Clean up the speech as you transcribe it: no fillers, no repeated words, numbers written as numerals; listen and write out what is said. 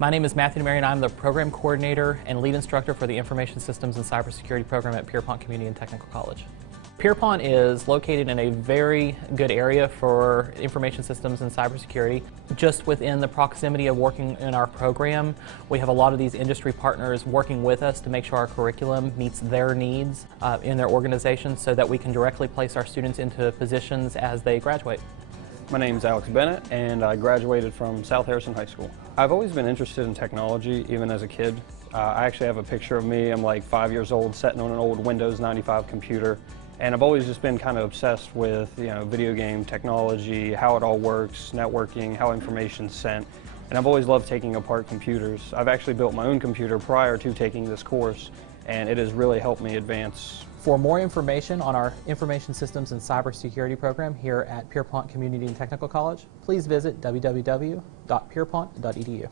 My name is Matthew Marion. I'm the program coordinator and lead instructor for the Information Systems and Cybersecurity program at Pierpont Community and Technical College. Pierpont is located in a very good area for information systems and cybersecurity. Just within the proximity of working in our program, we have a lot of these industry partners working with us to make sure our curriculum meets their needs in their organizations so that we can directly place our students into positions as they graduate. My name's Alex Bennett, and I graduated from South Harrison High School. I've always been interested in technology, even as a kid. I actually have a picture of me. I'm like 5 years old, sitting on an old Windows 95 computer. And I've always just been kind of obsessed with, video game technology, how it all works, networking, how information's sent. And I've always loved taking apart computers. I've actually built my own computer prior to taking this course, and it has really helped me advance. For more information on our Information Systems and Cybersecurity program here at Pierpont Community and Technical College, please visit www.pierpont.edu.